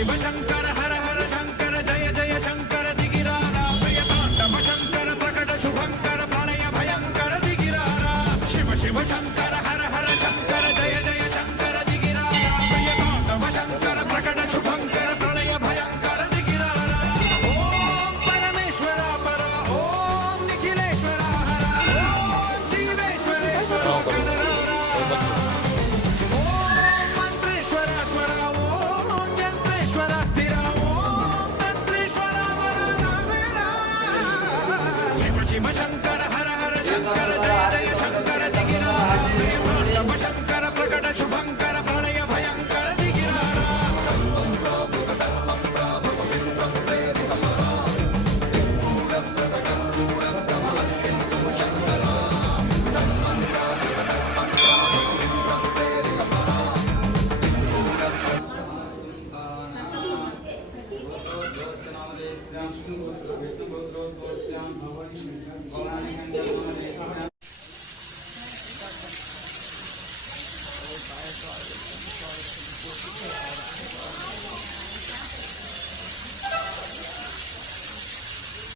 शिव शंकर हर हर शंकर जय जय शंकर दिगिरारा प्रियतांडव शंकर प्रकट शुभंकर प्रणय भयंकर दिगिरारा शिव शिव शंकर हर हर शंकर जय जय शंकर दिगिरारा प्रियतांडव शंकर प्रकट शुभंकर प्रणय भयंकर दिगिरारा ओम परमेश्वरा परा ओम निखिलेश्वरा हरा ओम जीवेश्वरेश्वरा कनरारा ओम मंत्रेश्वरा स्वरा ओम यंत्रेश्वरा स्थिरा ओम तंत्रेश्वरा वरा वेरा शिव शिव शंकर हर हर शंकर जय जय शंकर दिगिरारा प्रियतांडव शंकर प्रकट शुभंकर प्रणय भयंकर दिगिरारा विष्णुपुत्रो विष्णुपुत्रो